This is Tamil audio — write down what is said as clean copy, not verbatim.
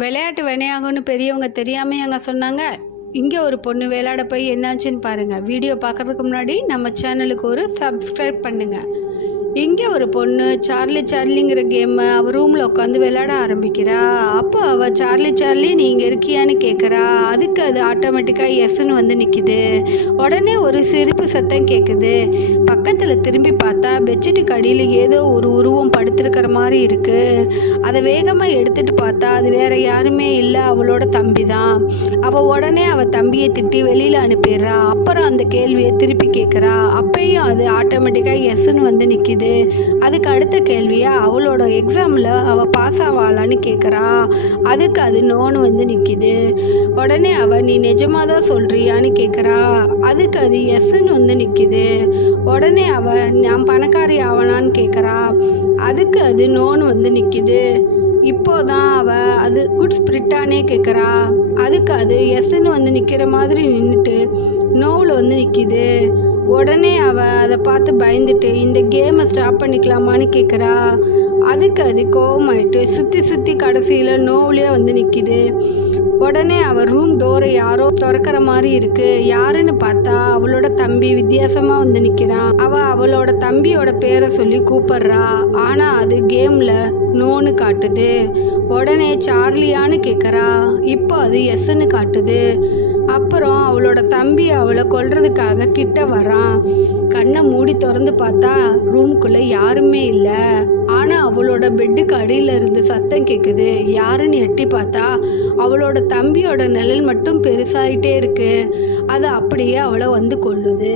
விளையாட்டு வினையாகும்னு பெரியவங்க தெரியாமையாங்க சொன்னாங்க. இங்கே ஒரு பொண்ணு விளையாட போய் என்னாச்சுன்னு பாருங்கள். வீடியோ பார்க்குறதுக்கு முன்னாடி நம்ம சேனலுக்கு ஒரு சப்ஸ்கிரைப் பண்ணுங்கள். இங்கே ஒரு பொண்ணு சார்லிங்கிற கேமை அவள் ரூமில் உட்காந்து விளையாட ஆரம்பிக்கிறா. அப்போ அவள் சார்லி நீ இங்கே இருக்கியான்னு கேட்குறா. அதுக்கு அது ஆட்டோமேட்டிக்காக எஸ்ன்னு வந்து நிற்கிது. உடனே ஒரு சிரிப்பு சத்தம் கேட்குது. பக்கத்தில் திரும்பி பார்த்தா பெட்ஷீட்டுக்கு அடியில் ஏதோ ஒரு உருவம் படுத்திருக்கிற மாதிரி இருக்குது. அதை வேகமாக எடுத்துகிட்டு பார்த்தா அது வேறு யாருமே இல்லை, அவளோட தம்பி தான். அவள் உடனே அவள் தம்பியை திட்டி வெளியில் அனுப்பிடுறா. அப்புறம் அந்த கேள்வியை திருப்பி கேட்குறா. அப்பையும் அது ஆட்டோமேட்டிக்காக எஸ்ன்னு வந்து நிற்கிது. அதுக்கு அடுத்த கேள்வியா அவளோட எக்ஸாமில் அவள் பாஸ் ஆவாளான்னு கேட்குறா. அதுக்கு அது நோன்னு வந்து நிற்கிது. உடனே அவள் நீ நிஜமாக தான் சொல்கிறியான்னு கேட்குறா. அதுக்கு அது எஸ்ன்னு வந்து நிற்கிது. உடனே அவள் நான் பணக்காரி ஆவனான்னு கேட்குறா. அதுக்கு அது நோன்னு வந்து நிற்கிது. இப்போதான் அவள் அது குட் ஸ்பிரிட்டானே கேட்குறா. அதுக்கு அது எஸ்ன்னு வந்து நிற்கிற மாதிரி நின்றுட்டு நோவில் வந்து நிற்கிது. உடனே அவள் அதை பார்த்து பயந்துட்டு இந்த கேமை ஸ்டாப் பண்ணிக்கலாமான்னு கேட்குறா. அதுக்கு அது கோவமாயிட்டு சுற்றி கடைசியில் நோவிலே வந்து நிற்கிது. உடனே அவள் ரூம் டோரை யாரோ திறக்கிற மாதிரி இருக்கு. யாருன்னு பார்த்தா அவளோட தம்பி வித்தியாசமாக வந்து நிற்கிறான். அவளோட தம்பியோட பேரை சொல்லி கூப்பிடுறா. ஆனால் அது கேமில் நோன்னு காட்டுது. உடனே சார்லியான்னு கேட்குறா. இப்போ அது எஸ்ன்னு காட்டுது. அப்புறம் அவளோட தம்பி அவளை கொல்றதுக்காக கிட்ட வரான். கண்ணை மூடி திறந்து பார்த்தா ரூமுக்குள்ளே யாருமே இல்லை. ஆனால் அவளோட பெட்டுக்கு அடியில் இருந்து சத்தம் கேட்குது. யாருன்னு எட்டி பார்த்தா அவளோட தம்பியோட நிழல் மட்டும் பெருசாகிட்டே இருக்கு. அது அப்படியே அவளை வந்து கொல்லுது.